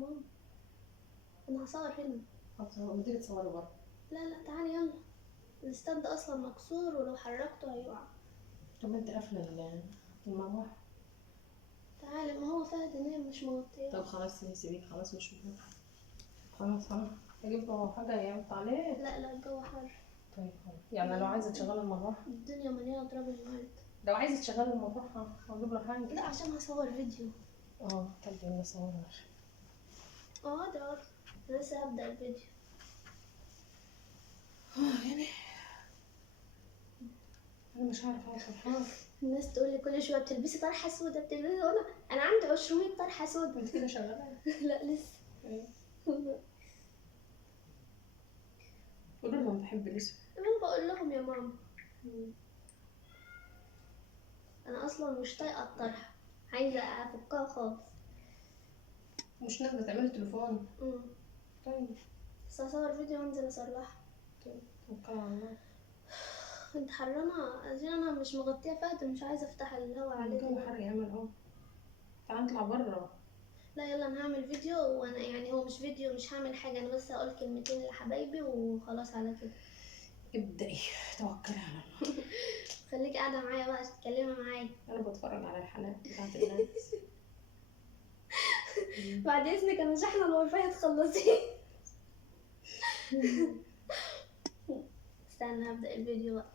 ماما، انا هصور هنا. ودي تصوري بره. لا تعالي يلا، الستاند اصلا مكسور ولو حركته هيقع. طب انت قافله المروحه. تعالي، ما هو فهد نايم مش مغطيه. طب خلاص سيبيك، خلاص مش مهم. خلاص اجيب له حاجه يعط عليه. لا الجو حر. طيب خلاص، يعني لو عايزه تشغلي المروحه، الدنيا مليانه تراب النهارده. لو عايزه تشغلي المروحه اجيب له حاجه. لا عشان هصور فيديو. طب يلا صوري. ده لسه هبدأ الفيديو. يعني انا مش عارفه فرحان. الناس تقول لي كل شويه بتلبسي طرحه سودا بتلبسي، انا عندي 200 طرحه سودا. انت كده شغاله؟ لا لسه. قولوا لهم بحب الاسم. انا بقول لهم يا ماما انا اصلا مش طايقه الطرحه، عايزه افكها خالص. مش نازله تعملي تليفون؟ طيب بس هصور فيديو وانزل اصلحها. طيب توكلي على الله. انت حرانه عشان انا مش مغطيه فهد ومش عايزه افتح الهوا عليه. الجو حر يعمل تعالى نطلع بره. لا يلا انا هعمل فيديو، وانا يعني هو مش فيديو، مش هعمل حاجه، انا بس هقول كلمتين لحبايبي وخلاص على كده. ابدأي توكلي على الله. خليكي قاعده معايا بقى تتكلمي معايا. انا بتفرج على الحلقات بتاعت الناس. بعد اذنك انا شحنه الواي فاي هتخلصيه. استنى هبدأ الفيديو بقى.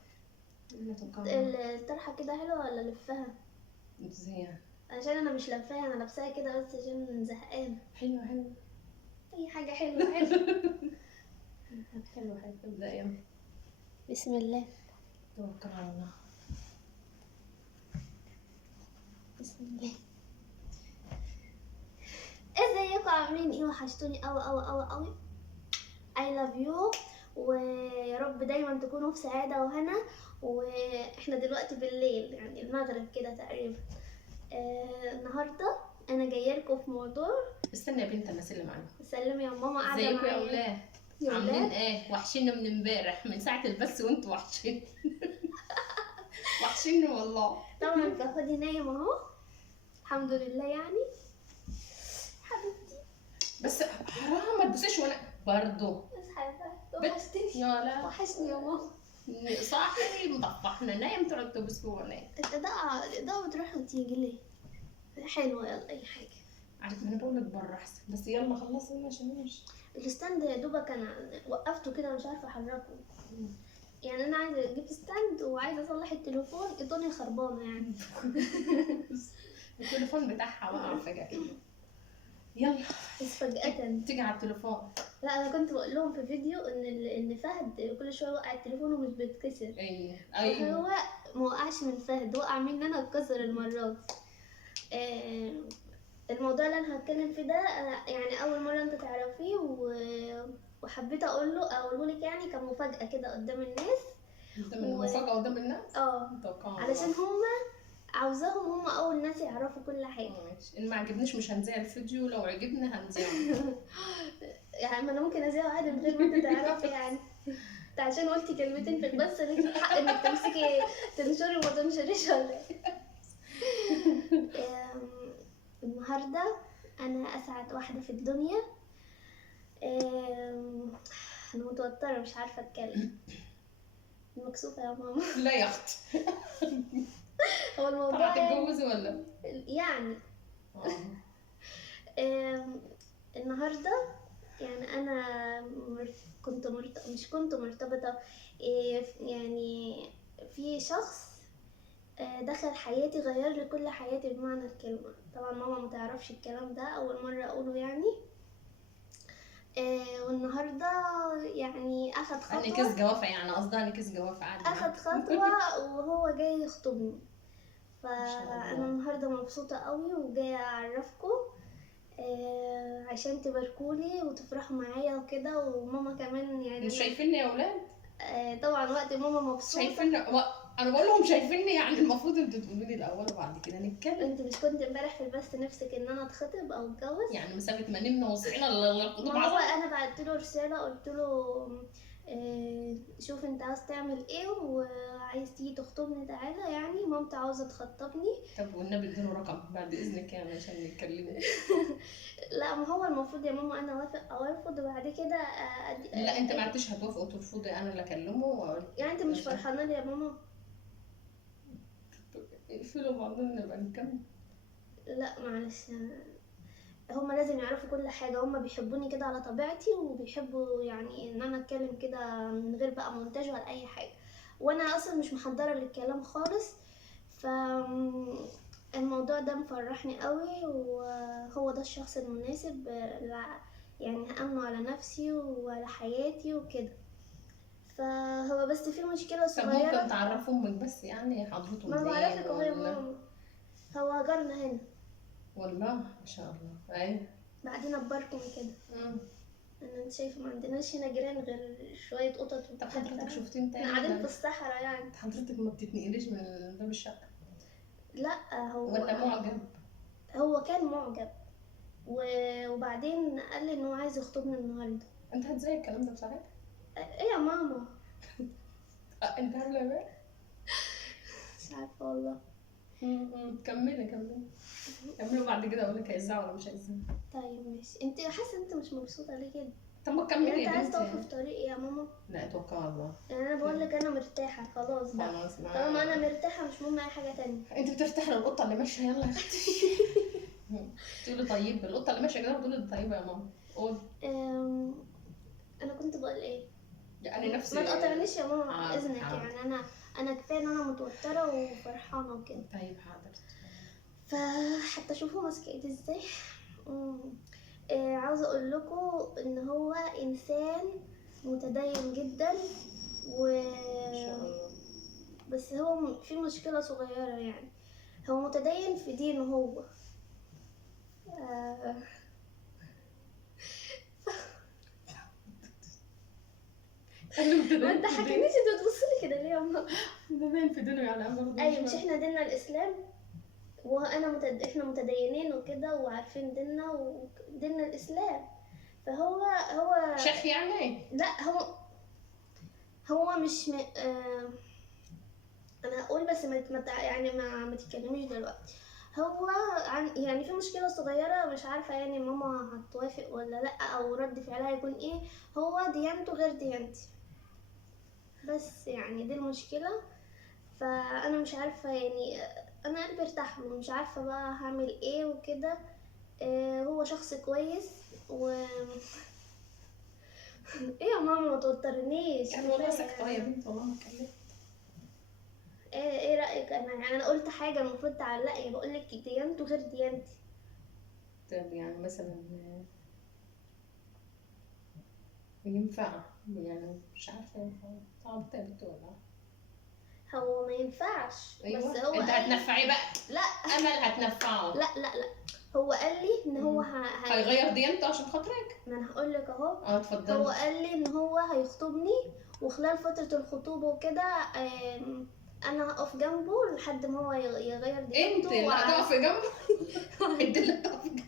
الطرحه كده حلوه ولا لفها؟ زين عشان انا مش لفاها، انا لابساها كده بس عشان زهقان. حلوه اي حاجه حلوه. حلوه. ابدأ يلا. بسم الله. توكل على الله. بسم الله. ازيكم عاملين ايه؟ وحشتوني قوي. I love you، ويا رب دايما تكونوا في سعادة وهنا. واحنا دلوقتي بالليل، يعني المغرب كده تقريبا. النهاردة انا جايه لكم في موضوع. استنى يا بنت الناس اللي معانا. سلمي يا ماما قاعدة معايا. ازيكم يا اولاد؟ عاملين ايه؟ وحشينا من امبارح، من ساعة البث وانتوا وحشين. وحشيني والله. طبعا فخدي نايم اهو الحمد لله يعني حبيبتي. بس حرام ما تبصيش وانا برضه. اصحى بقى، وحشتني. يا لا وحشني يا ماما. صاحي مطفحنا نايم تقعد تبصوا ولا ايه؟ الإضاءة بتروح وتيجي ليه؟ حلوة. يلا أي حاجة. عارف انا بقول لك بره احسن، بس يلا خلصنا عشان نمشي. الستاند يا دوبك انا وقفته كده مش عارفه احركه. يعني انا عايزه اجيب ستاند وعايزه اصلح التليفون، الدنيا خربانه يعني. التليفون بتاعها وقع فجأة كده. يلا بس فجأة تيجي على التليفون. لا انا كنت بقول لهم في فيديو ان فهد كل شويه وقع التليفون ومش بيتكسر. ايوه هو ما وقعش من فهد، وقع مني انا اتكسر المره دي. الموضوع اللي انا هتكلم فيه ده يعني اول مره انت تعرفيه وحبيت اقوله لك يعني كمفاجاه كده قدام الناس. مفاجاه قدام الناس. علشان هما عاوزاهم هما اول ناس يعرفوا كل حاجه. ماشي، ان ما عجبنيش مش هنذيع الفيديو، لو عجبنا هنذيعه. يعني ما انا ممكن اذيعه عادي من غير ما انت تعرفي يعني. انت عشان قلتي كلمتين في البث ليك الحق انك تمسكي تنشري وما تنشريش ولا ايه؟ النهارده انا اسعد واحده في الدنيا. انا متوتره مش عارفه اتكلم، مكسوفه يا ماما. لا يا اختي. هو الموضوع هتتجوزي ولا يعني النهارده يعني انا مش كنت مرتبطه. يعني في شخص دخل حياتي غير لي كل حياتي بمعنى الكلمه. طبعا ماما ما تعرفش الكلام ده، اول مره اقوله يعني. والنهارده يعني اخد خطوه. نكس جوافه، يعني قصدها نكس جوافه عادي. اخد خطوه وهو جاي يخطبني. فانا النهارده مبسوطه قوي وجايه اعرفكم عشان تباركولي وتفرحوا معايا وكده، وماما كمان يعني. مش شايفيني يا اولاد؟ طبعا وقت ماما مبسوطه. شايفيني؟ انا بقول لهم شايفيني، يعني المفروض انتوا تقولوا لي الاول وبعد كده نتكلم. انت مش كنت امبارح في البث نفسك ان انا اتخطب او اتجوز؟ يعني مسافه ما نمنا وصحينا الخطوبه. ما هو انا بعت له رساله قلت له شوف انت عاوز تعمل ايه وعايز تيجي تخطبني تعالى، يعني مامتي عاوزة تخطبني. طب والنبي اديله رقم بعد اذنك يعني عشان نتكلموا. لا ما هو المفروض يا ماما انا اوافق او ارفض وبعد كده لا انت ما عدتش هتوافقي وترفضي، انا اللي اكلمه واقول يعني انت مش عشان فرحانة لي يا ماما؟ اقفلوا بعضنا نبقى نكمل. لا معلش، هما لازم يعرفوا كل حاجة، هما بيحبوني كده على طبيعتي وبيحبوا يعني ان انا اتكلم كده من غير بقى مونتاج ولا اي حاجة، وانا اصلا مش محضرة للكلام خالص. ف الموضوع ده مفرحني قوي، وهو ده الشخص المناسب يعني هأمنه على نفسي وعلى حياتي وكده. فهو بس في مشكلة طب ممكن صغيرة. تعرف امك بس يعني حضرته ما انا منين بعرفك اهو يا ولا؟ ماما، هو جارنا هنا. والله ما شاء الله. ايوه. بعدين اباركم كده، مم. انت شايفه ما عندناش هنا جيران غير شويه قطط طب وكلاب. حضرتك شفتين احنا تاني قاعدين في ولا؟ الصحراء يعني. حضرتك ما بتتنقليش من باب الشقه لا ولا معجب؟ هو كان معجب وبعدين قال لي انه عايز يخطبني النهارده. انت هتزاي الكلام ده بصراحه؟ ايه يا ماما؟ انت عامله ايه؟ مش عارفه والله. كملي كملوا بعد كده اقول لك هيزعل ولا مش هيزعل. طيب ماشي، انت حاسه انت مش مبسوطه ليه كده؟ طب ما يعني تكملي انت يا عايز تقف بنتي. في طريقي يا ماما؟ لا اتوكل على الله. يعني انا بقول لك انا مرتاحه خلاص بقى. خلاص طالما انا مرتاحه مش مهم اي حاجه تانية. انت بترتاحي للقطه اللي ماشيه يلا يا اختي. تقولي طيب القطه اللي ماشيه كده بتقولي طيبه يا ماما. قول. انا كنت بقول ايه؟ يعني نفسي. ما تقاطعنيش يا ماما بعد اذنك، حاضر. يعني انا كفايه ان انا متوتره وفرحانه وكده. طيب حاضر. فحتى شوفوا ماسكه ايدي ازاي. عاوزه اقول لكم ان هو انسان متدين جدا و ان شاء الله. بس هو في مشكله صغيره، يعني هو متدين في دينه هو. آه، ما تضحكنيش، انت بتبصلي كده ليه يا ماما؟ متدين في دينه يعني انا ايوه مش احنا ديننا الاسلام، احنا متدينين وكده وعارفين ديننا وديننا الاسلام. فهو شيخ يعني؟ لا هو مش انا هقول بس يعني ما تتكلميش دلوقتي. هو يعني في مشكله صغيره مش عارفه يعني ماما هتوافق ولا لا او رد فعلها هيكون ايه. هو ديانته غير ديانتي، بس يعني دي المشكله. فانا مش عارفه يعني، انا قلبي ارتاح له، مش عارفه بقى هعمل ايه وكده. هو شخص كويس ايه يا ماما ما توترنيش يعني والله كفاية ساكته يا بنت والله ما اتكلمت. ايه رايك؟ انا قلت حاجه المفروض تعلقي، بقول لك ديانته غير ديانتي. طب يعني مثلا ينفع يعني مش عارفه ينفع صعب تالت ولا؟ هو ما ينفعش. ايوه بس هو انت هتنفعيه بقى. لا امل هتنفعه. لا هو قال لي ان هو هيغير ديانته عشان خاطرك. ما انا هقول لك اهو. اتفضلي. هو قال لي ان هو هيخطبني وخلال فتره الخطوبه وكده انا هقف جنبه لحد ما هو يغير انت ديانته اللي هتقفي جنبه. انت اللي هتقفي جنبه.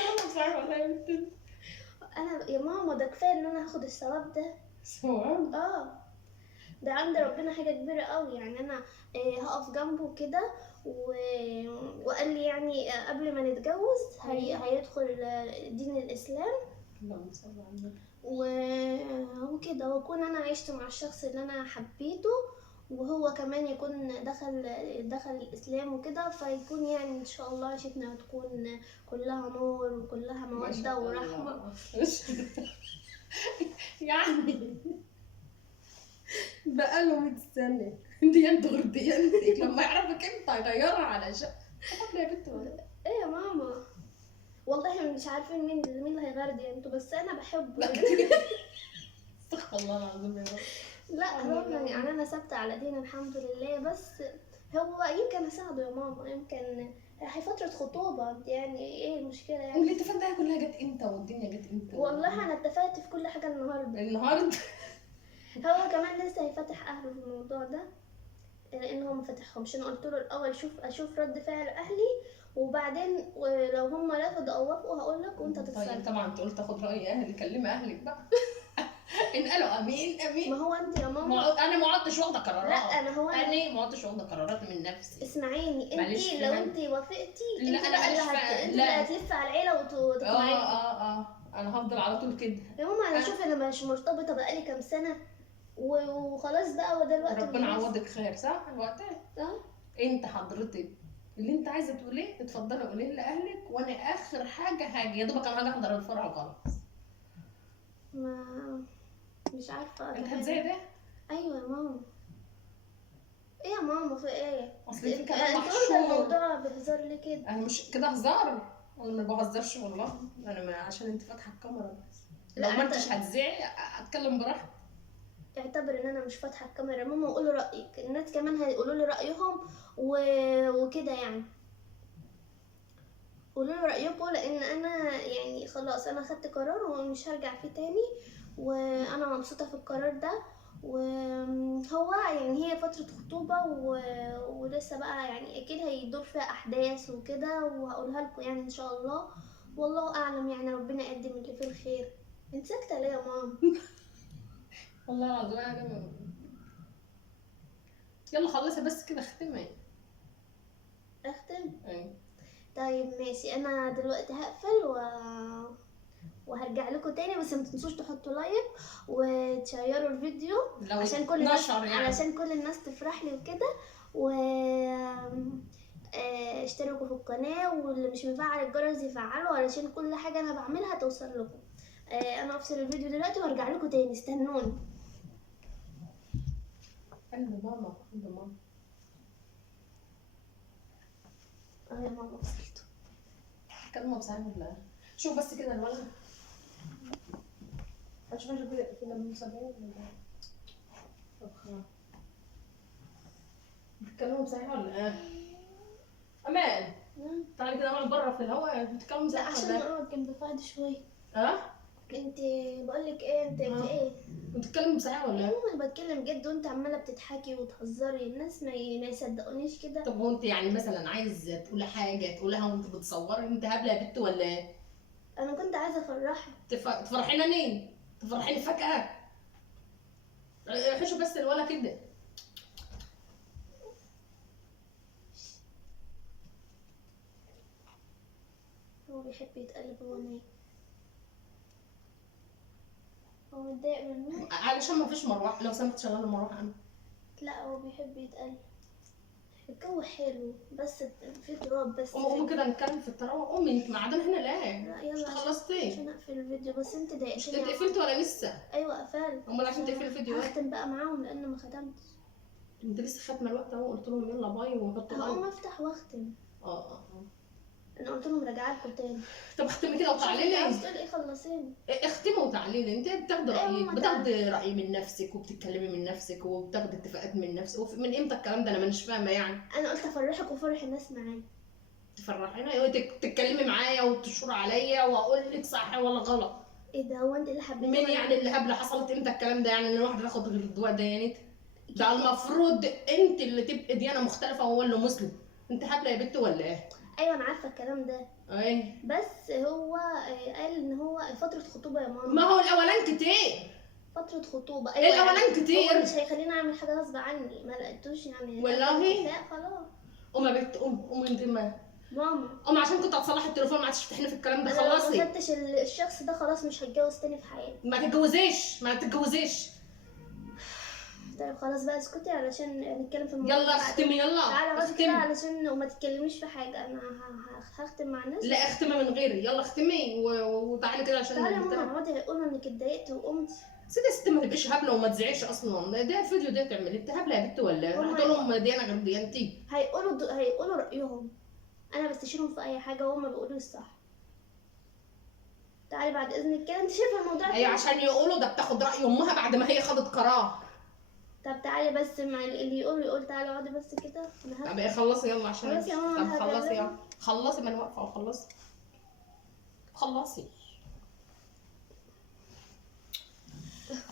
انا مش عارفه والله يا بنت. انا يا ماما ده كفايه ان انا هاخد الثواب ده. ثواب؟ ده عند ربنا حاجه كبيره قوي، يعني انا هقف جنبه كده وقال لي يعني قبل ما نتجوز هيدخل دين الاسلام اللهم صل على النبي. وكده، واكون انا عشت مع الشخص اللي انا حبيته وهو كمان يكون دخل الاسلام وكده، فيكون يعني ان شاء الله عيشتنا هتكون كلها نور وكلها موده ورحمه. يعني بقاله 100 سنه ديانته غير ديانتك، لما يعرفك انت هيغيرها على شيء. طب يا بنت ولا ايه يا ماما والله مش عارفين مين اللي هيغير ديانته، بس انا بحبه. استغفر الله العظيم يا رب. لا هو يعني انا ثابته على دين الحمد لله، بس هو يمكن اساعده يا ماما، يمكن هي فتره خطوبه، انت يعني ايه المشكله يعني؟ والاتفاق ده كلها جت امتى والدنيا جت امتى؟ والله انا اتفقت في كل حاجه النهارده. هو كمان لسه هيفتح اهله في الموضوع ده، لان هو ما فتحهمش. انا قلت له الاول اشوف رد فعل اهلي وبعدين ولو هم رفضوا او وافقوا هقول لك وانت طيب تتصرف. طبعا انت قلت اخد راي اهلي، كلمي اهلك بقى. ان قالوا امين ما امين. هو انت يا ماما، انا ما عدتش واخده قرارات. لا ما هو انا، انا ما عدتش واخده قرارات من نفسي. اسمعيني، معلش انت في لو هم. انت وافقتي لا انت انا بقى اللي ماليش انت اللي لا. هتلف على العيله وتقنعيهم. انا هفضل على طول كده. يا ماما انا أنا- شوف انا مش مرتبطه بقالي كام سنه وخلاص بقى، وده الوقت ربنا المناسب. يعوضك خير، صح وقتها. اه انت حضرتك اللي انت عايزه تقوليه اتفضلي قوليه لاهلك، وانا اخر حاجه هاجي يا دوبك انا هاجي احضر الفرح وخلاص. ما مش عارفه انت أتفهم. هتزاي ده؟ ايوه يا ماما. ايه يا ماما في ايه؟ اصل في انت كلام واخده محشور. الموضوع بهزار ليه كده؟ انا مش كده هزار، انا ما بهزرش والله. انا ما عشان انت فاتحه الكاميرا بس. لا، لو ما انتش هتزعي اتكلم براحتي. اعتبر ان انا مش فاتحه الكاميرا يا ماما، وقولي رايك، الناس كمان هيقولوا لي رايهم وكده يعني. قولوا لي رايكم، لان انا يعني خلاص انا خدت قرار ومش هرجع فيه تاني، وانا مبسوطه في القرار ده. وهو يعني هي فتره خطوبه ولسه بقى يعني اكيد هيدور فيها احداث وكده، وهقولها لكم يعني ان شاء الله. والله اعلم يعني، ربنا يقدم اللي فيه الخير. انت ساكته ليه يا ماما؟ والله العظيم يلا خلصي بس كده اختمي. اختم. ايوه. طيب ماشي، انا دلوقتي هقفل وهرجع لكم تاني، بس ما تنسوش تحطوا لايك وتشيروا الفيديو لو عشان كل الناس، نشر يعني. علشان كل الناس تفرح لي وكده. و اشتركوا في القناة، واللي مش مفعل الجرس يفعله علشان كل حاجة انا بعملها توصل لكم. انا افصل الفيديو دلوقتي وارجع لكم تاني، استنوني. قلب ماما قلب ماما. اه يا ماما وصلت. كلمه بسعادة ولا شوف بس كده الولد. هتشوف كده كده من 70 ولا طب خلاص. بتتكلموا بصحيح ولا ايه؟ امان تعالي كده اقعد بره في الهواء، بتتكلموا لا بصحيح عشان ولا ايه؟ اقعد جنب فهد شوية. اه؟ انت بقولك ايه، انت في ايه؟ بتتكلموا بصحيح ولا ايه؟ انا بتكلم جد وانت عماله بتضحكي وتهزري، الناس ما يصدقونيش كده. طب هو انت يعني مثلا عايز تقولي حاجه تقولها وانت بتصوري، انت هبله يا بنت ولا ايه؟ انا كنت عايزه افرحك. تفرحينا مين؟ تفرحيني فجأة؟ حشوا بس الولا كده. هو بيحب يتقلب وهو نايم. هو متضايق منه. علشان ما فيش مروحه، لو سمحت شغل المروحه انا. لا هو بيحب يتقلب. الجو حلو بس في تراب بس. قومي كده نتكلم في التراوح. قومي انت قاعدين هنا ليه؟ لا مش يلا خلصتي؟ عشان اقفل الفيديو، بس انت مش ضايقتني. انت قفلت ولا لسه؟ ايوه قفلت. امال عشان تقفلي الفيديو ايه؟ هختم بقى معاهم لان ما ختمتش. انت لسه خاتمه الوقت اهو، قلت لهم يلا باي وحطوا هقوم لايك. افتح واختم. اه. انا قلت لهم راجعه لكم تاني. طب اختمي كده وتعالي لي. عايز تقول ايه؟ خلصيني. اختمي وتعالي لي. انت بتاخدي ايه رايك، ماما بتاخدي راي من نفسك وبتتكلمي من نفسك وبتاخدي اتفاقات من نفسك. من امتى الكلام ده؟ انا مانيش فاهمه يعني. انا قلت افرحك وافرح الناس معايا. تفرحينا تتكلمي معايا وتشور عليا واقول لك صح ولا غلط. ايه ده؟ هو انت اللي حبيتي مين يعني اللي هبله؟ حصلت امتى الكلام ده يعني ان الواحده تاخد غير الدواء ده يعني؟ ده المفروض انت اللي تبقي ديانه مختلفه وهو اللي مسلم. انت هبله يا بنت ولا ايه؟ ايوه انا عارفه الكلام ده، ايه؟ بس هو قال ان هو فتره خطوبه يا ما ماما. هو الاولان كتير. فتره خطوبه الأولان يعني كتير. هو مش هيخليني اعمل حاجه غصب عني، ما لقيتوش يعني. والله؟ لا خلاص. قوم يا بنت قوم انت ما ماما قوم عشان كنت هتصلحي التليفون ما عادش تفتحيني في الكلام ده. انا لو ما خلصي. خدتش الشخص ده خلاص مش هتجوز تاني في حياتي. ما تتجوزيش ما تتجوزيش. طيب خلاص بقى اسكتي علشان نتكلم في الموضوع يلا ده بعدين. اختمي يلا. تعالى اقعدي كده اختمي. علشان وما تتكلميش في حاجه، انا هختم مع الناس. لا اختمي من غيري. يلا اختمي وتعالي كده عشان تعالى يا ماما نبتدي. اقعدي، هيقولوا انك اتضايقتي وقمتي. سيدي ست ما تبقيش هبله وما تزعيش اصلا. ده فيديو ده تعملي انت هبله يا بنت ولا هما هتقول لهم ديانه غير ديانتي؟ هيقولوا رايهم. انا بستشيرهم في اي حاجه وهم بيقولوا الصح. تعالي بعد اذنك كده، انت شايفه الموضوع ايوه كده؟ عشان يقولوا ده بتاخد راي امها بعد ما هي خدت قرار. طب تعالي بس مع اللي يقول تعالي اقعدي بس كده. انا طب خلصي يلا عشان خلاص يا ماما، طب أنا خلصي هكلمك. يلا. خلصي ما انا واقفه وخلصي. خلصي.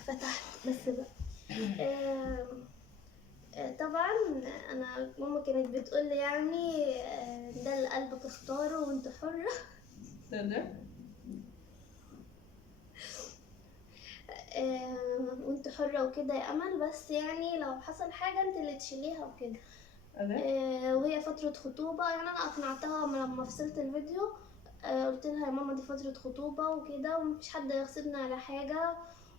فتحت بس بقى. طبعا انا ماما كانت بتقول لي يعني ده اللي قلبك اختاره وانت حرة. ده وانت حرة وكده يا امل، بس يعني لو حصل حاجة انت اللي تشيليها وكده. وهي فترة خطوبة، يعني انا اقنعتها لما فصلت الفيديو. قلت لها يا ماما دي فترة خطوبة وكده ومفيش حد يغصبنا على حاجة،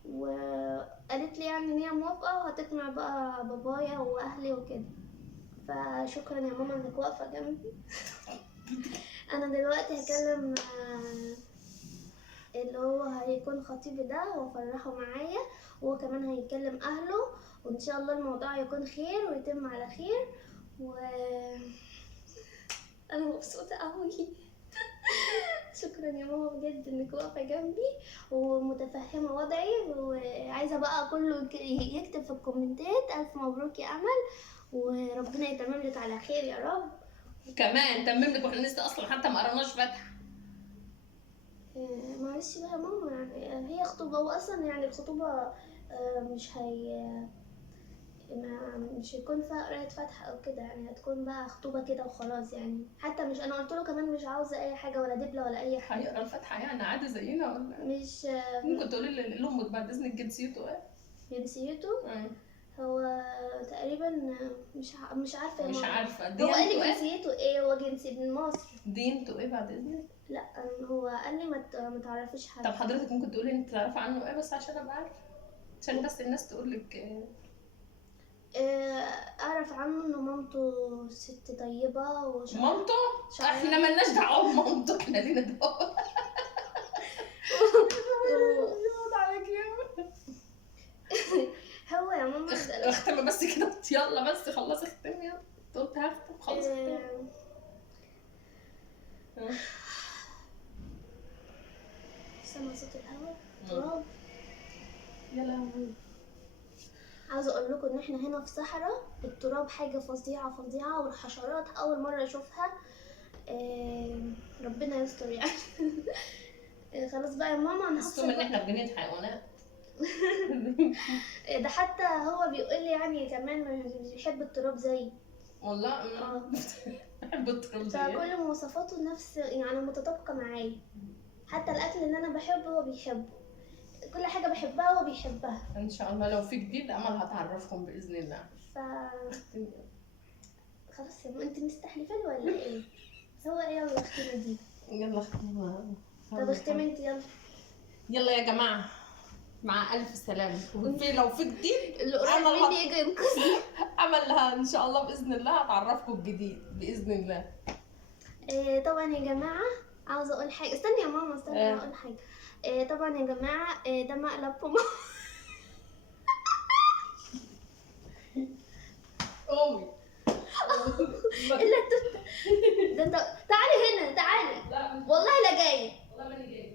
وقالت لي يعني ان هي موافقة وهتقنع بقى بابايا واهلي وكده. فشكرا يا ماما انك واقفة جنبي. انا دلوقتي هكلم اللي هو هيكون خطيبي ده وافرحه معايا، وهو كمان هيكلم اهله، وان شاء الله الموضوع يكون خير ويتم على خير. و انا مبسوطه قوي. شكرا يا ماما بجد انك واقفه جنبي ومتفهمه وضعي، وعايزه بقى كله يكتب في الكومنتات الف مبروك يا امل، وربنا يتمم لك على خير يا رب. كمان تمم لك، واحنا لسه اصلا حتى ما قرناش فاتحه. معلش بقى يا ماما، يعني هي خطوبه، واصلا يعني الخطوبه مش مش هيكون فيها قراية فاتحة او كده، يعني هتكون بقى خطوبة كده وخلاص. يعني حتى مش، انا قلت له كمان مش عاوزة اي حاجة ولا دبلة ولا اي حاجة. هيقرا الفاتحه يعني عادي زينا ولا مش ممكن تقولي لامك بعد اذنك جنسيته ايه؟ جنسيته هو تقريبا مش عارفة يا مش ماما. عارفه هو قال لي ديانته ايه؟ جنسيته ايه، هو جنسي من مصر. دينته ايه بعد اذنك؟ لا هو قال لي ما تعرفيش طب حاجة. حضرتك ممكن تقولي انت تعرفي عنه ايه بس عشان ابقى عارفه، عشان بس الناس تقول لك اعرف عنه ان مامته ست طيبة مامته. احنا ملناش دعوه بمامته، احنا لينا دعوه. هو يا ماما اختمي بس كده، يلا بس خلصي اختمي، يلا قلت هختم خلاص اختمي. سمع صوت الهواء تراب. يا لهوي. عاوزه اقول لكم ان احنا هنا في صحراء، التراب حاجه فظيعه فظيعه، والحشرات اول مره اشوفها. ربنا يستر يعني. خلاص بقى يا ماما انا حسيتوا ان احنا في جنينه حيوانات. ده حتى هو بيقول لي يعني كمان بيحب التراب زيي. والله بحب التراب زي فكل مواصفاته نفس يعني متطابقه معايا، حتى الاكل اللي انا بحبه هو بيحبه، كل حاجه بحبها هو بيحبها. ان شاء الله لو في جديد امل هتعرفكم باذن الله. خلاص يا ماما انت مستحلفاني ولا ايه؟ هو ايه يلا اختمي دي. يلا اختمي. طب اختمي انت يلا. يلا يا جماعه مع الف سلامه، وفي لو في جديد اللي قريب مني يجي ينقذني. امل ان شاء الله باذن الله هتعرفكم الجديد باذن الله. طبعا يا جماعه عاوزه اقول حاجه، استني يا ماما استني اقول حاجه. طبعا يا جماعه ده مقلب في ماما. قومي. الا ده انت تعالي هنا تعالي. والله لا جايه. والله ماني جايه.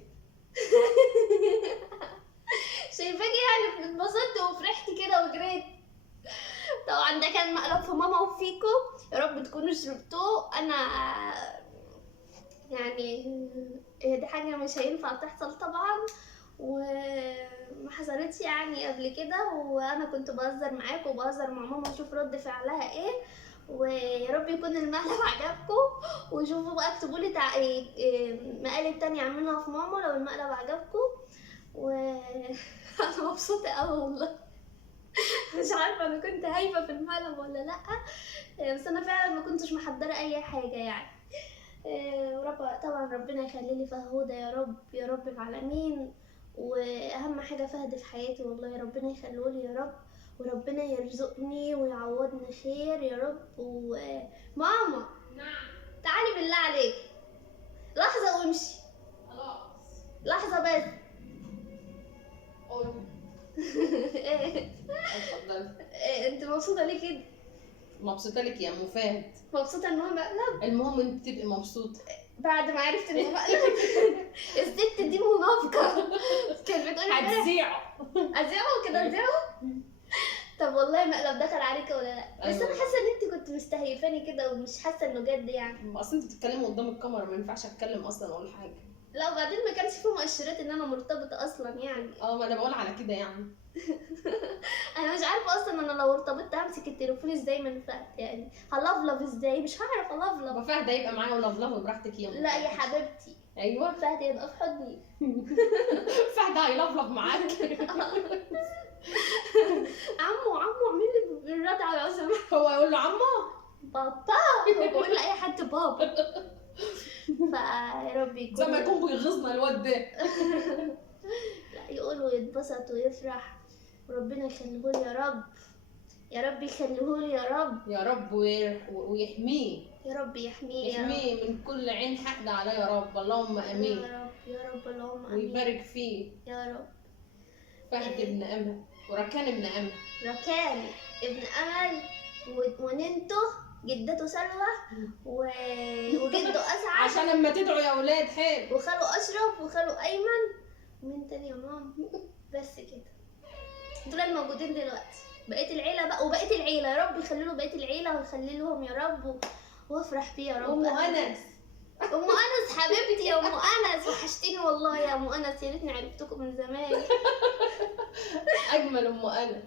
شايفاكي يعني اتبسطت وفرحتي كده وجريت. طبعا ده كان مقلب في ماما وفيكم، يا رب تكونوا شربتوه. انا يعني دي حاجه مش هينفع تحصل طبعا، وما حصلتش يعني قبل كده، وانا كنت بهزر معاكم وبهزر مع ماما اشوف رد فعلها ايه. ويا رب يكون المقلب عجبكم، وشوفوا بقى اكتبوا لي مقالب تانية اعملها في ماما لو المقلب عجبكم. انا مبسوطه قوي والله. مش عارفه انا كنت هايفه في المقلب ولا لا، بس انا فعلا ما كنتش محضره اي حاجه يعني. طبعا ربنا يخلي لي فهودة يا رب يا رب العالمين، واهم حاجه فهد في حياتي والله ربنا يخليه لي يا رب، وربنا يرزقني ويعوضني خير يا رب. وماما نعم. تعالي بالله عليك لحظه وامشي. خلاص. لحظه بس. قولي. اتفضلي. انت مبسوطه ليه كده؟ مبسوطه لك يا ام فهد؟ مبسوطه ان هو مقلب. المهم انت تبقي مبسوطه بعد ما عرفت انه مقلب. الست دي منافقه، كانت بتقولي هتذيعه. اذيعه كده اذيعه. طب والله مقلب دخل عليك ولا لا؟ بس أيوة. انا حاسه ان انت كنت مستهيفاني كده ومش حاسه انه جد يعني. اصل انت بتتكلمي قدام الكاميرا، ما ينفعش اتكلم اصلا اقول حاجه. لا وبعدين ما كانش في مؤشرات ان انا مرتبطه اصلا يعني. ما انا بقول على كده يعني. انا مش عارفه اصلا انا لو ارتبطت همسك التليفون ازاي من فهد، يعني هلفلف ازاي، مش هعرف الفلف. ابو فهد هيبقى معايا ولفلفه براحتك يا لا يا حبيبتي، ايوه فهد يبقى في حضني. فهد هيلفلف معاك. عمو اعمل لي بالردعه لو سمحت. هو يقول له عمو بابا، هو بقول لاي حد بابا. فيا رب زي يكون ما يكون بيغيظنا الواد ده. لا يقول ويتبسط ويفرح، وربنا يخليهولي يا رب، يا رب يخليهولي يا رب، يا رب ويحميه، يا رب يحميه يا رب، يحميه من كل عين حقد عليه يا رب، اللهم امين. يا رب يا رب اللهم امين ويبارك فيه. يا رب. فهد ابن امل وركان ابن امل. ركان ابن امل وننته جدته سلوى وجده اسعد عشان لما تدعوا يا اولاد حلو. وخاله اشرف وخاله ايمن. ومين تاني يا ماما؟ بس كده، دول الموجودين دلوقتي. بقيه العيله بقى، وبقيه العيله يا رب يخلي له بقيه العيله ويخلي لهم يا رب وافرح بيه يا رب. ام انس، ام انس حبيبتي يا ام انس، وحشتيني والله يا ام انس، يا ريتني عرفتكم من زمان. اجمل ام انس.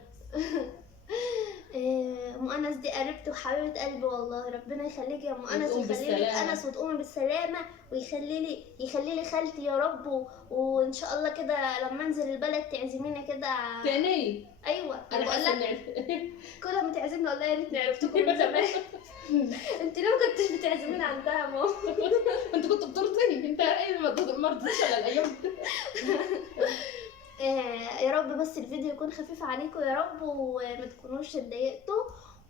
ام انس دي قريبتي وحبيبه قلبي والله، ربنا يخليك يا ام انس، وتقوم ويخلي لك بالسلامة. انس وتقومي بالسلامه، يخلي لي خالتي يا رب وان شاء الله كده لما انزل البلد تعزمينا كده. تاني ايوه انا بقول حاسه لك ان كل ما تعزمنا والله يا ريتني عرفتكم من زمان. انت ليه ما كنتش بتعزمينا عندها يا ماما؟ انت كنت بترضيني، انت ايه ما رضيتش على الايام. يا رب بس الفيديو يكون خفيف عليكم يا رب، وما تكونوش اتضايقتوا،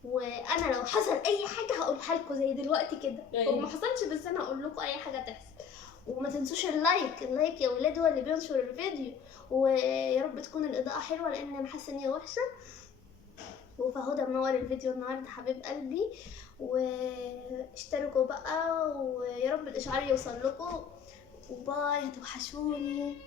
وانا لو حصل اي حاجه هقولها لكم زي دلوقتي كده. أيوة. هو ما حصلش بس انا هقول لكم اي حاجه تحصل. وما تنسوش اللايك يا ولاد، هو اللي بينشر الفيديو. ويا رب تكون الاضاءه حلوه لان انا حاسه ان هي وحشه. وفهدى منور الفيديو النهارده حبيب قلبي، واشتركوا بقى، ويا رب الاشعار يوصل لكم. وباي، هتوحشوني.